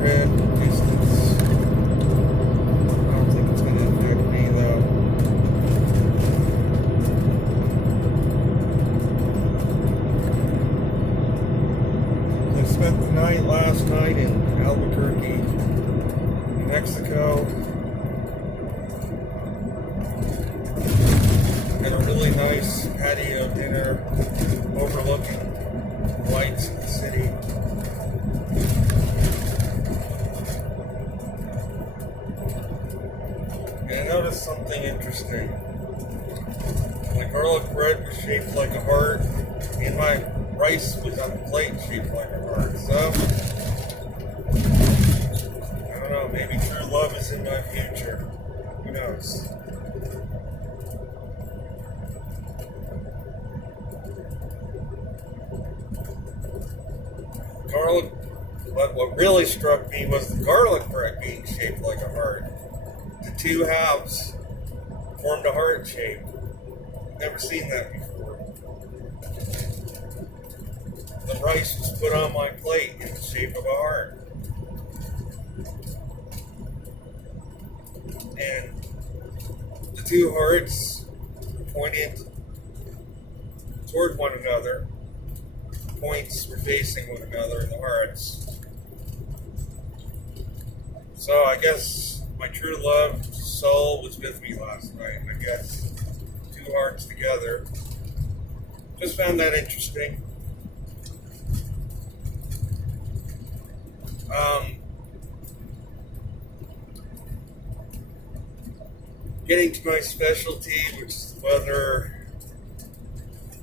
overhead distance. I don't think it's going to affect me though. I spent the night last night in Albuquerque, New Mexico. Had a really nice patio dinner overlooking the lights of the city. And I noticed something interesting. My garlic bread was shaped like a heart, and my rice was on the plate shaped like a heart. So, I don't know, maybe true love is in my future. Who knows? Garlic, what really struck me was the garlic bread being shaped like a heart. The two halves formed a heart shape. Never seen that before. The rice was put on my plate in the shape of a heart. And the two hearts pointed toward one another. The points were facing one another in the hearts. So I guess my true love soul was with me last night. I guess two hearts together. Just found that interesting. Getting to my specialty, which is whether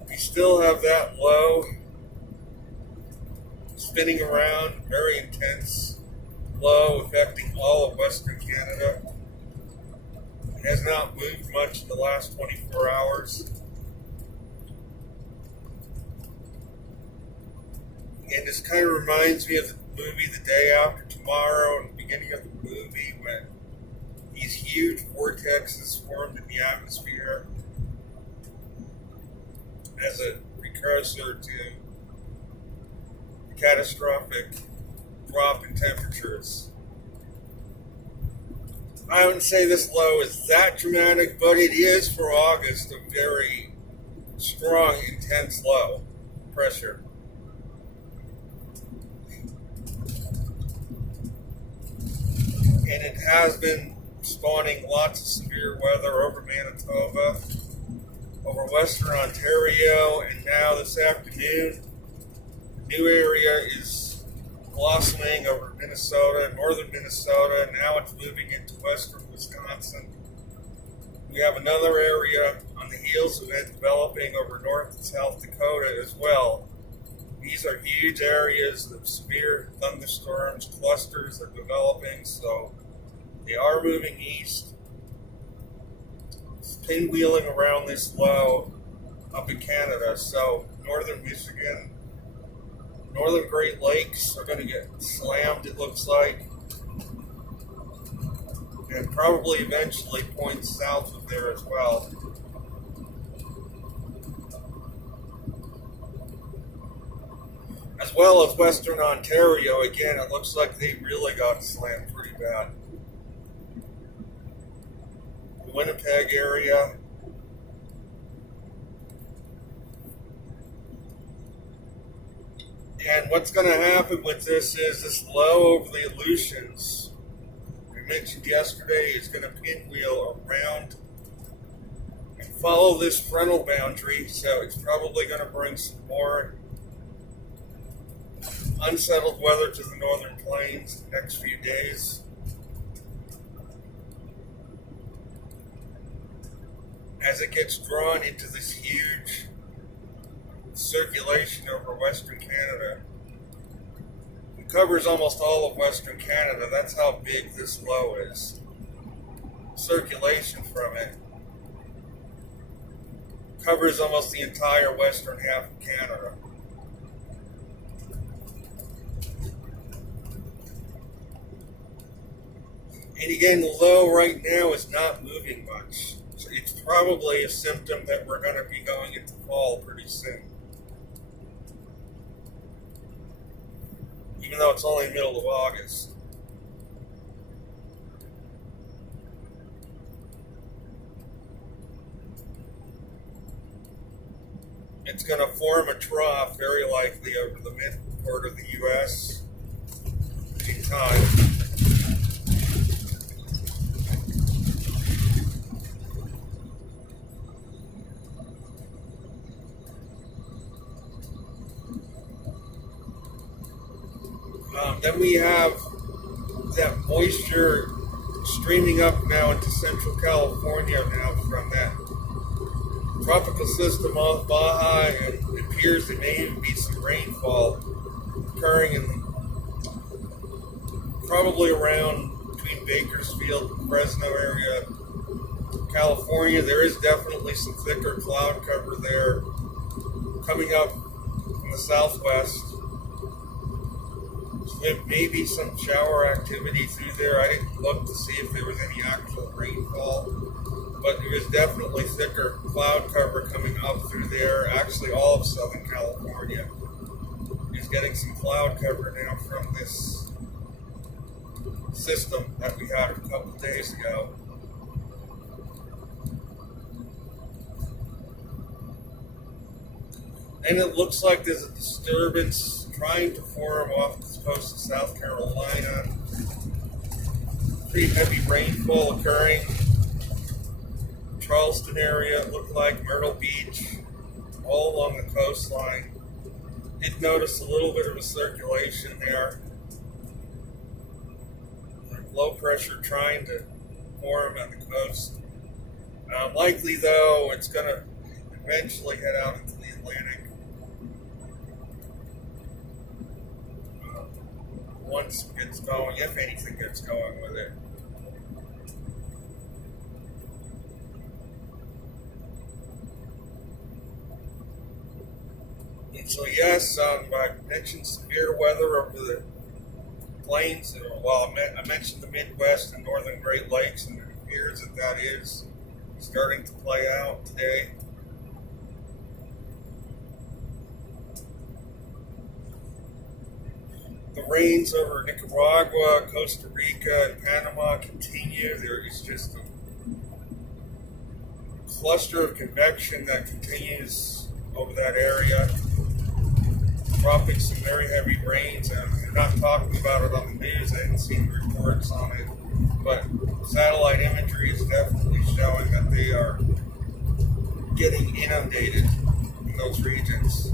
we still have that low spinning around, very intense low affecting all of Western Canada. It has not moved much in the last 24 hours. And this kind of reminds me of the movie The Day After Tomorrow, and the beginning of the movie when these huge vortexes formed in the atmosphere as a precursor to the catastrophic drop in temperatures. I wouldn't say this low is that dramatic, but it is for August a very strong, intense low pressure. And it has been spawning lots of severe weather over Manitoba, over Western Ontario, and now this afternoon, a new area is blossoming over Minnesota, northern Minnesota, and now it's moving into western Wisconsin. We have another area on the heels of it developing over North and South Dakota as well. These are huge areas of severe thunderstorms, clusters are developing, so they are moving east, pinwheeling around this low up in Canada. So northern Michigan, northern Great Lakes are going to get slammed, it looks like, and probably eventually points south of there as well. As well as Western Ontario, again, it looks like they really got slammed pretty bad. The Winnipeg area. And what's going to happen with this is this low over the Aleutians, I mentioned yesterday, is going to pinwheel around and follow this frontal boundary, so it's probably going to bring some more unsettled weather to the northern plains the next few days. As it gets drawn into this huge circulation over Western Canada. It covers almost all of Western Canada. That's how big this low is. Circulation from it covers almost the entire western half of Canada. And again, the low right now is not moving much. So it's probably a symptom that we're going to be going into fall pretty soon. Even though it's only middle of August. going to form a trough, very likely over the mid part of the U.S. in time. Then we have that moisture streaming up now into central California now from that tropical system off Baja, and it appears there may even be some rainfall occurring in probably around between Bakersfield and Fresno area, California. There is definitely some thicker cloud cover there coming up from the southwest. So there may be some shower activity through there. I didn't look to see if there was any actual rainfall, but there is definitely thicker cloud cover coming up through there. Actually, all of Southern California is getting some cloud cover now from this system that we had a couple days ago. And it looks like there's a disturbance trying to form off the coast of South Carolina. Pretty heavy rainfall occurring. Charleston area, it looked like Myrtle Beach, all along the coastline. Did notice a little bit of a circulation there. Low pressure trying to form on the coast. Likely, though, it's going to eventually head out into the Atlantic. Once it gets going, if anything gets going with it. And so yes, I mentioned severe weather over the plains. Well, I mentioned the Midwest and northern Great Lakes, and it appears that that is starting to play out today. The rains over Nicaragua, Costa Rica, and Panama continue. There is just a cluster of convection that continues over that area, dropping some very heavy rains. And they're not talking about it on the news. I haven't seen reports on it, but satellite imagery is definitely showing that they are getting inundated in those regions.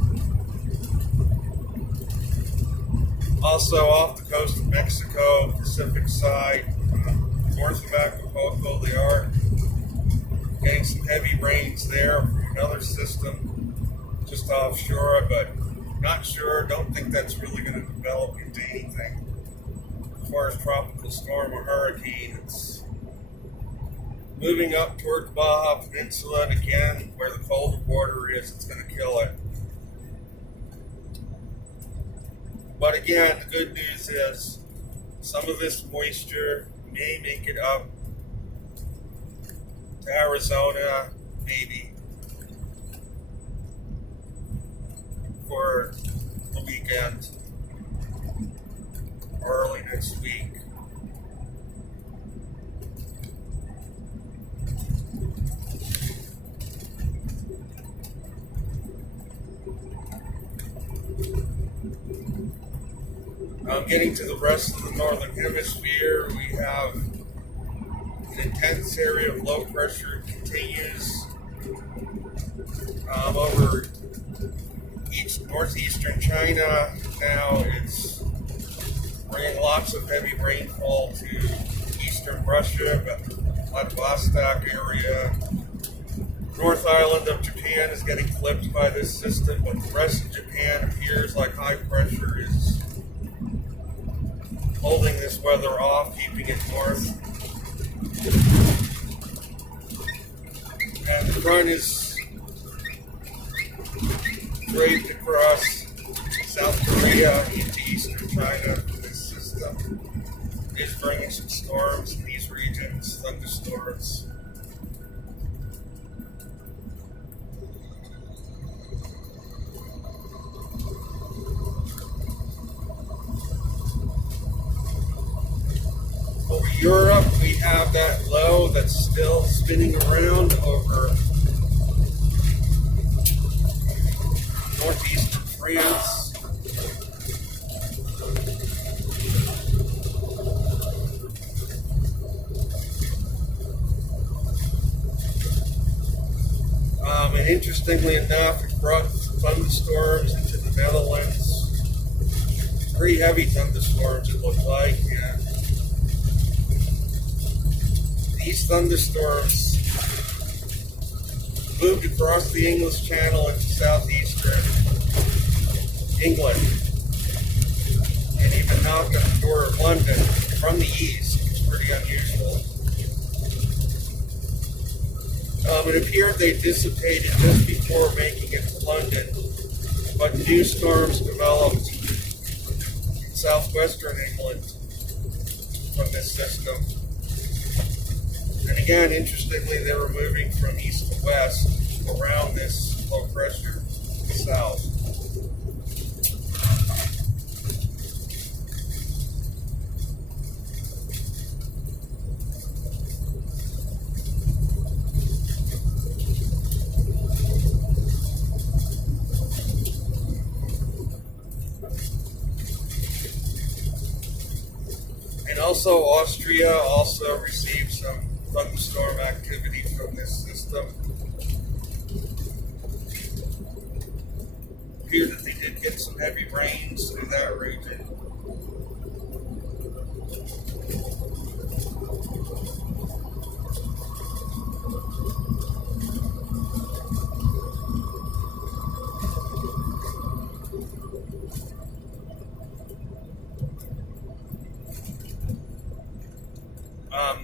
Also off the coast of Mexico, Pacific side, north of Acapulco, they are getting some heavy rains there from another system just offshore, but not sure. Don't think that's really going to develop into anything as far as tropical storm or hurricane. It's moving up toward the Baja Peninsula, and again, where the colder water is, it's going to kill it. But again, the good news is some of this moisture may make it up to Arizona, maybe, for the weekend, early next week. Getting to the rest of the northern hemisphere, we have an intense area of low pressure continues over northeastern China. Now it's bringing lots of heavy rainfall to eastern Russia, but Vladivostok area. North Island of Japan is getting clipped by this system, but the rest of Japan appears like high pressure is holding this weather off, keeping it north. And the front is draped across South Korea into eastern China. This system is bringing some storms in these regions, thunderstorms. Over Europe, we have that low that's still spinning around over northeastern France. And interestingly enough, it brought thunderstorms into the Netherlands. Pretty heavy thunderstorms, it looked like. Yeah. These thunderstorms moved across the English Channel into southeastern England and even knocked on the door of London from the east. It's pretty unusual. It appeared they dissipated just before making it to London, but new storms developed in southwestern England from this system. And again, interestingly, they were moving from east to west around this low pressure south. And also Austria also received some thunderstorm activity from this system. It appeared that they did get some heavy rains through that region.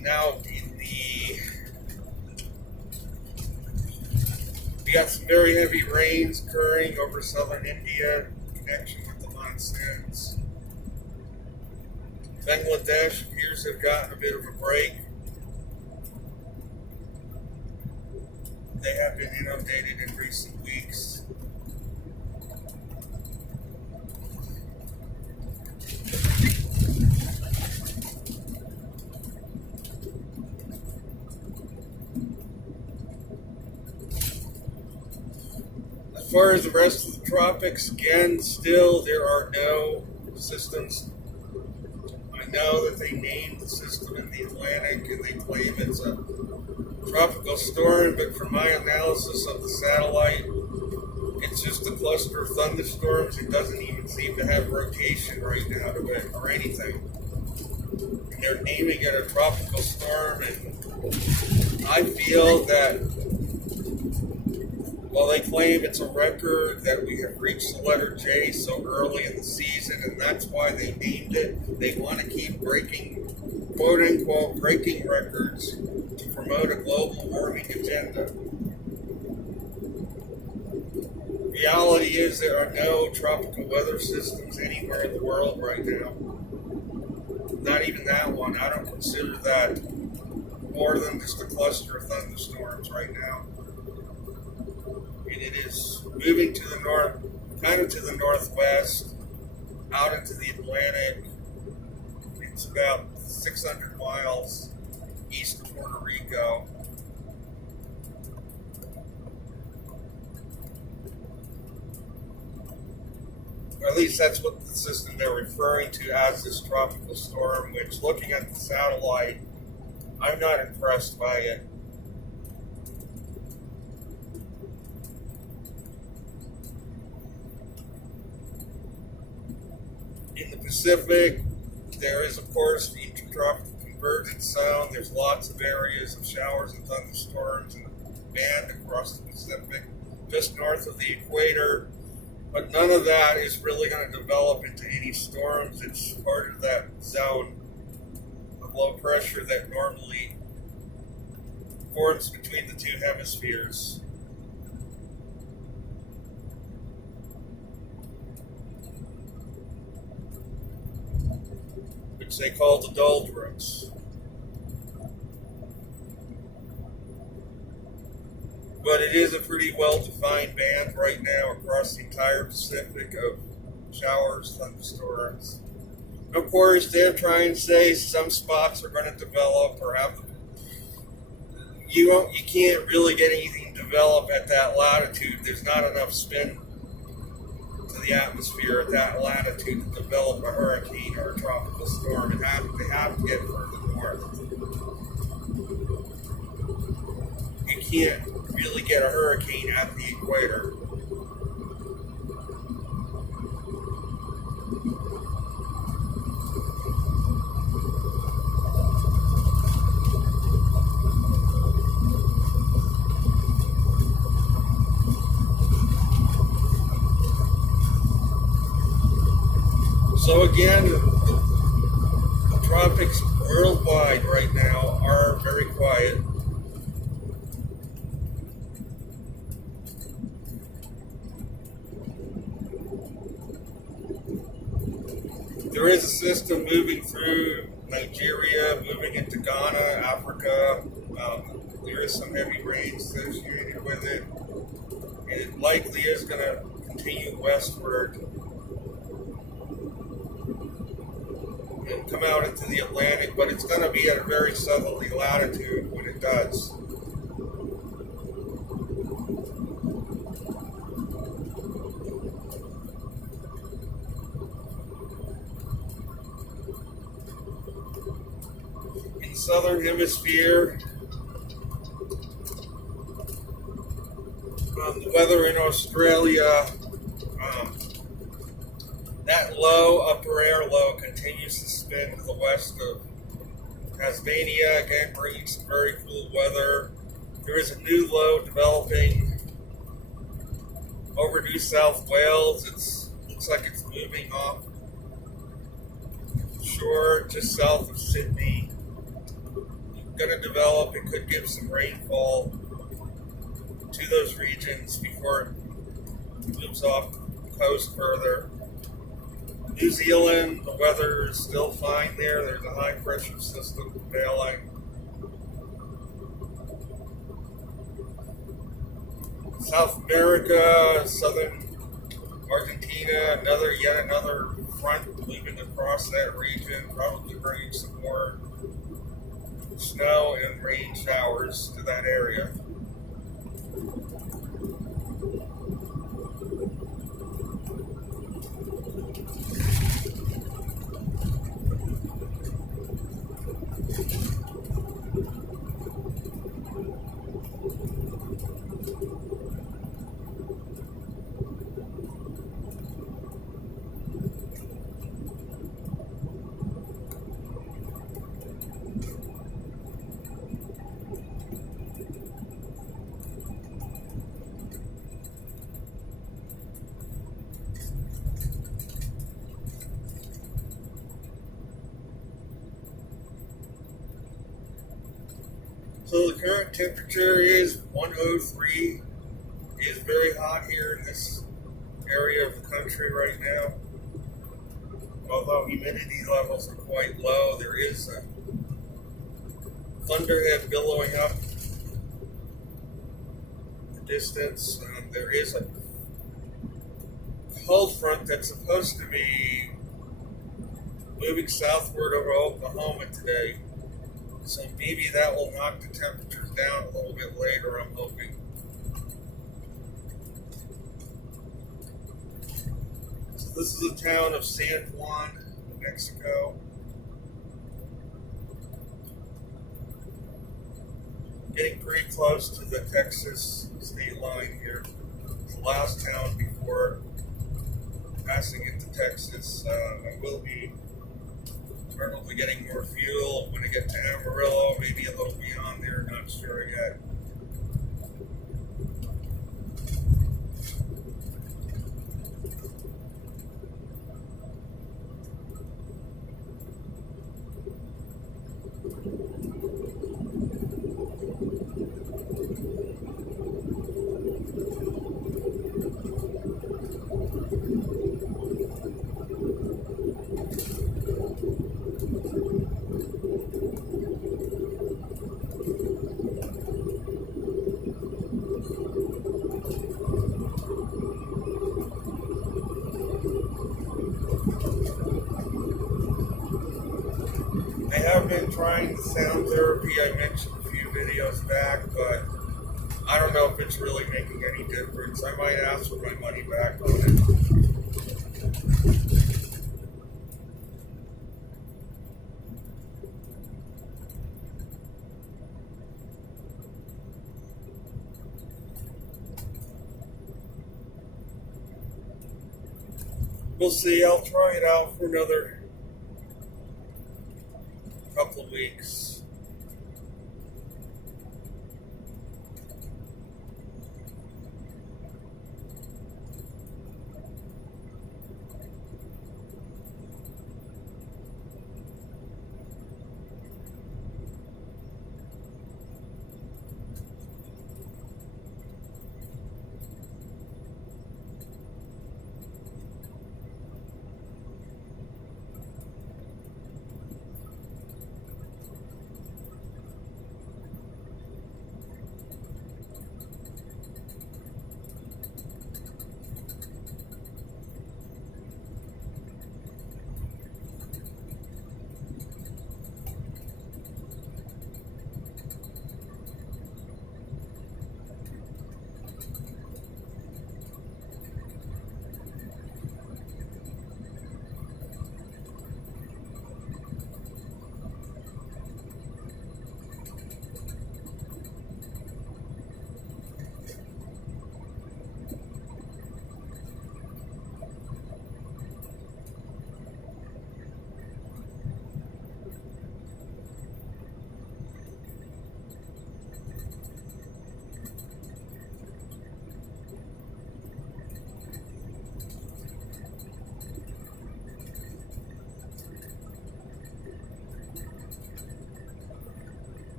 Now we got some very heavy rains occurring over southern India in connection with the monsoons. Bangladesh appears to have gotten a bit of a break. They have been inundated in recent weeks. As far as the rest of the tropics, again, still there are no systems. I know that they named the system in the Atlantic and they claim it's a tropical storm, but from my analysis of the satellite, it's just a cluster of thunderstorms. It doesn't even seem to have rotation right now to it or anything. And they're naming it a tropical storm, and I feel that while they claim it's a record that we have reached the letter J so early in the season, and that's why they named it, they want to keep breaking, quote unquote, breaking records to promote a global warming agenda. Reality is there are no tropical weather systems anywhere in the world right now. Not even that one. I don't consider that more than just a cluster of thunderstorms right now. And it is moving to the north, kind of to the northwest, out into the Atlantic. It's about 600 miles east of Puerto Rico. Or at least that's what the system they're referring to as this tropical storm, which, looking at the satellite, I'm not impressed by it. In the Pacific, there is, of course, the intertropical convergence zone. There's lots of areas of showers and thunderstorms and a band across the Pacific, just north of the equator. But none of that is really going to develop into any storms. It's part of that zone of low pressure that normally forms between the two hemispheres. Which they call the doldrums. But it is a pretty well-defined band right now across the entire Pacific of showers, thunderstorms. Of course, they're trying to say some spots are going to develop or have. You can't really get anything developed at that latitude. There's not enough spin the atmosphere at that latitude to develop a hurricane or a tropical storm. They have to get further north. You can't really get a hurricane at the equator. So again, the tropics worldwide right now are very quiet. There is a system moving through Nigeria, moving into Ghana, Africa. There is some heavy rain associated with it. And it likely is going to continue westward and come out into the Atlantic, but it's going to be at a very southerly latitude when it does. In the southern hemisphere, the weather in Australia, that low, upper air low, continues to spin to the west of Tasmania, again bringing some very cool weather. There is a new low developing over New South Wales. It looks like it's moving off shore just south of Sydney. It's going to develop. It could give some rainfall to those regions before it moves off the coast further. New Zealand, the weather is still fine there. There's a high pressure system prevailing. South America, southern Argentina, yet another front moving across that region, probably bringing some more snow and rain showers to that area. So the current temperature is 103. It is very hot here in this area of the country right now. Although humidity levels are quite low, there is a thunderhead billowing up the distance. There is a cold front that's supposed to be moving southward over Oklahoma today. So maybe that will knock the temperatures down a little bit later, I'm hoping. So this is the town of San Jon, New Mexico. Getting pretty close to the Texas state line here. It's the last town before passing into Texas. I will be probably getting more fuel when I get to Amarillo, maybe a little beyond there, not sure yet. I have been trying sound therapy. I mentioned a few videos back, but I don't know if it's really making any difference. I might ask for my money back on it. We'll see. I'll try it out for another couple of weeks.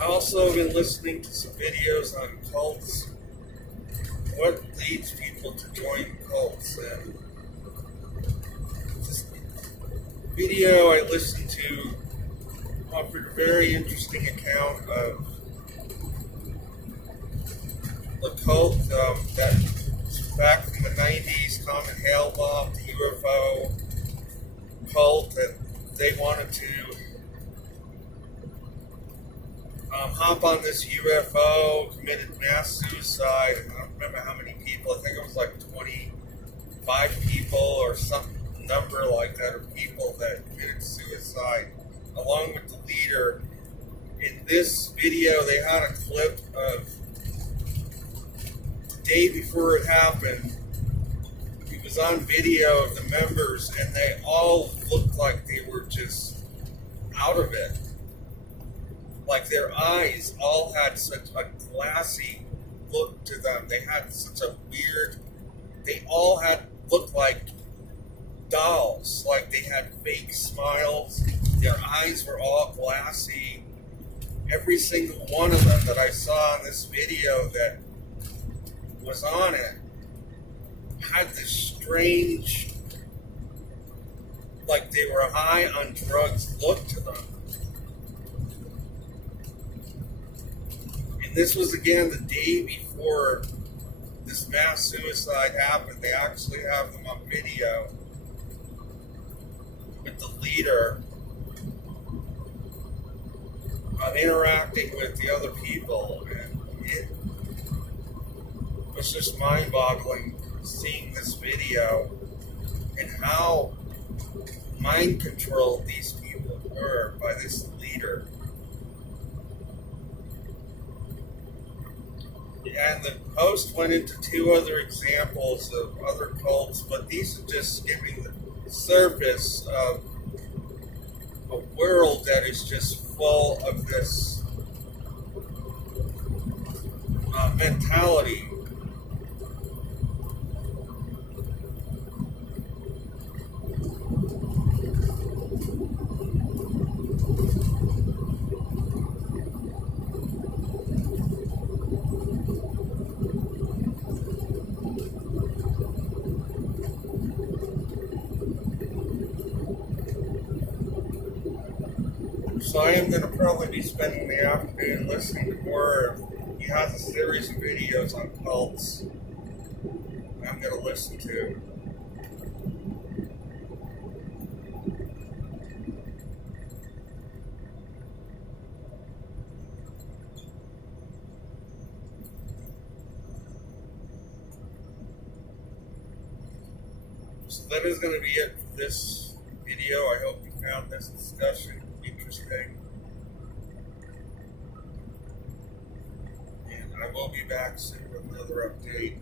I also been listening to some videos on cults. What leads people to join cults? And this video I listened to offered a very interesting account of the cult that back from the 90s, Common Hail Bomb, the UFO cult, that they wanted to hop on this UFO, committed mass suicide. I don't remember how many people. I think it was like 25 people or some number like that of people that committed suicide, along with the leader. In this video, they had a clip of the day before it happened. It was on video of the members, and they all looked like they were just out of it. Like their eyes all had such a glassy look to them. They had such a weird, they all had looked like dolls. Like they had fake smiles. Their eyes were all glassy. Every single one of them that I saw in this video that was on it had this strange, like they were high on drugs look to them. And this was again the day before this mass suicide happened. They actually have them on video with the leader interacting with the other people. And it was just mind-boggling seeing this video and how mind-controlled these people were by this leader. And the post went into two other examples of other cults, but these are just skimming the surface of a world that is just full of this mentality. So I am going to probably be spending the afternoon listening to more. He has a series of videos on cults I'm going to listen to. So that is going to be it for this video. I hope you found this discussion interesting. And I will be back soon with another update.